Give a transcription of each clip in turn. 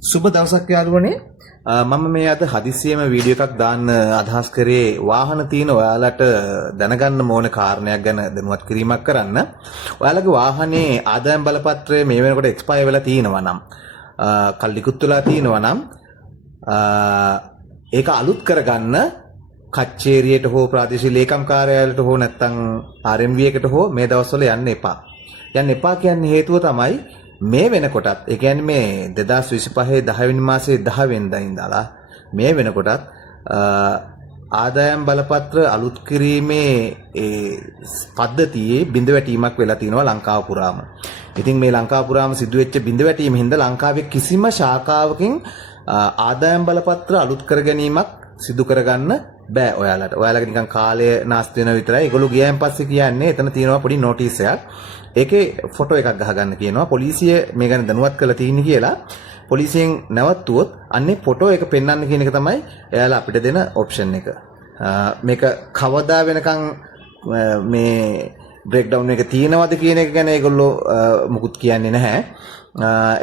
සුබ දවසක් යාළුවනේ. මම මේ අද හදිසියෙම වීඩියෝ එකක් දාන්න අදහස් කරේ වාහන තියෙන ඔයාලට දැනගන්න ඕන කාරණයක් ගැන දැනුවත් කිරීමක් කරන්න. ඔයාලගේ වාහනේ ආදායම් බලපත්‍රය මේ වෙනකොට එක්ස්පයර් වෙලා තියෙනවා නම් කල්ලිකුත් වෙලා තියෙනවා නම් ඒක අලුත් කරගන්න කච්චේරියට හෝ ප්‍රාදේශීය ලේකම් කාර්යාලයට හෝ නැත්නම් RMV එකට හෝ මේ දවස්වල යන්න එපා. යන්න එපා කියන්නේ හේතුව තමයි මේ වෙනකොටත් ඒ කියන්නේ මේ 2025 10 වෙනි මාසයේ 10 වෙනිදා ඉඳලා මේ වෙනකොටත් ආදායම් බලපත්‍ර අලුත් කිරීමේ පද්ධතියේ බිඳවැටීමක් වෙලා තිනවා ලංකාව පුරාම. ඉතින් මේ ලංකාව පුරාම සිදුවෙච්ච බිඳවැටීම හින්දා ලංකාවේ කිසිම ශාඛාවකින් ආදායම් බලපත්‍ර අලුත් කර ගැනීමක් සිදු කරගන්න බෑ ඔයාලට. ඔයාලගේ නිකන් කාලය නාස්ති වෙන විතරයි. ඒගොල්ලෝ ගියාන් පස්සේ කියන්නේ එතන තියෙනවා පොඩි නෝටිස් එකක්. ඒකේ ෆොටෝ එකක් ගහගන්න කියනවා. පොලිසිය මේ ගැන දැනුවත් කරලා තියෙන්නේ කියලා. පොලිසියෙන් නැවතුවොත් අන්නේ ෆොටෝ එක පෙන්වන්න කියන එක තමයි එයාලා අපිට දෙන ඔප්ෂන් එක. මේක කවදා වෙනකන් මේ බ්‍රේක් ඩවුන් එක තියෙනවද කියන එක ගැන ඒගොල්ලෝ මුකුත් කියන්නේ නැහැ.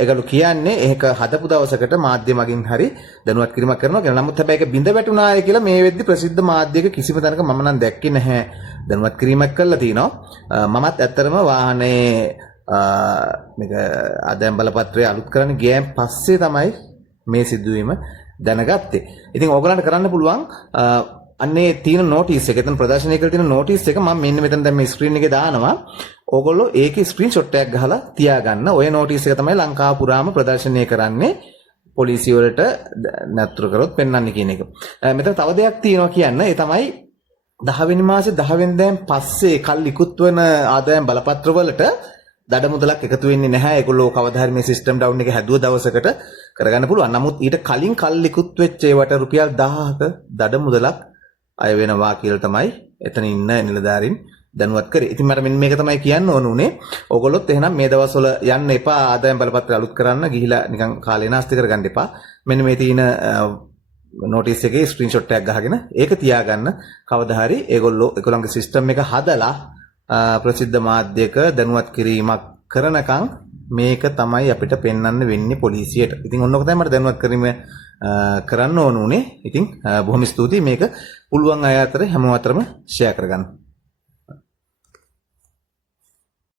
ඒගොල්ලෝ කියන්නේ ඒක හදපු දවසකට මාධ්‍ය මගින් හරි දැනුවත් කිරීමක් කරනවා කියලා. නමුත් හැබැයි ඒක බිඳ වැටුණාය කියලා මේ වෙද්දි ප්‍රසිද්ධ මාධ්‍යයක කිසිම තැනක මම නම් දැක්කේ නැහැ. දැනුවත් කිරීමක් කළා තිනවා. මමත් ඇත්තටම වාහනේ මේක ආදායම් බලපත්‍රය අලුත් කරන්න ගියන් පස්සේ තමයි මේ සිදුවීම දැනගත්තේ. ඉතින් ඕගලන්ට කරන්න පුළුවන් අන්නේ තියෙන නෝටිස් එක, එතන ප්‍රදර්ශනය කරලා තියෙන නෝටිස් එක මම මෙන්න මෙතන දැන් මේ ස්ක්‍රීන් එකේ දානවා. ඕගොල්ලෝ ඒකේ ස්ක්‍රීන්ෂොට් එකක් ගහලා තියාගන්න. ඔය නෝටිස් එක තමයි ලංකාව පුරාම ප්‍රදර්ශනය කරන්නේ. පොලිසිය වලට නතර කරොත් පෙන්වන්න කියන එක. මෙතන තව දෙයක් තියෙනවා කියන්න. ඒ තමයි 10 වෙනි මාසේ 10 වෙනිදාන් පස්සේ කල් ඉක්ුත් වෙන ආදායම් බලපත්‍ර වලට දඩ මුදලක් එකතු වෙන්නේ නැහැ. ඒගොල්ලෝ කවදා හරි මේ සිස්ටම් ඩවුන් එක හැදුව දවසකට කරගන්න පුළුවන්. නමුත් ඊට කලින් කල් ඉක්ුත් වෙච්ච ඒවට රුපියල් 1000ක දඩ මුදලක් අය වෙනවා කියලා තමයි එතන ඉන්න නිලධාරීන් දැනුවත් කරේ. ඉතින් මට මෙන්න මේක තමයි කියන්න ඕන උනේ. ඕගොල්ලොත් එහෙනම් මේ දවස්වල යන්න එපා ආදායම් බලපත්‍ර අලුත් කරන්න ගිහිලා නිකන් කාලේ නාස්ති කරගන්න එපා. මෙන්න මේ තියෙන නෝටිස් එකේ ස්ක්‍රීන්ෂොට් එකක් ගහගෙන ඒක තියාගන්න. කවදා හරි ඒගොල්ලන්ගේ සිස්ටම් එක හදලා ප්‍රසිද්ධ මාධ්‍යක දැනුවත් කිරීමක් කරනකම් මේක තමයි අපිට පෙන්වන්න වෙන්නේ පොලිසියට. ඉතින් ඔන්නෝක තමයි මට දැනුවත් කිරීම කරන්න ඕන උනේ. ඉතින් බොහොම ස්තුතියි මේක පුළුවන් අය අතර හැමෝම අතරම ෂෙයා කරගන්න.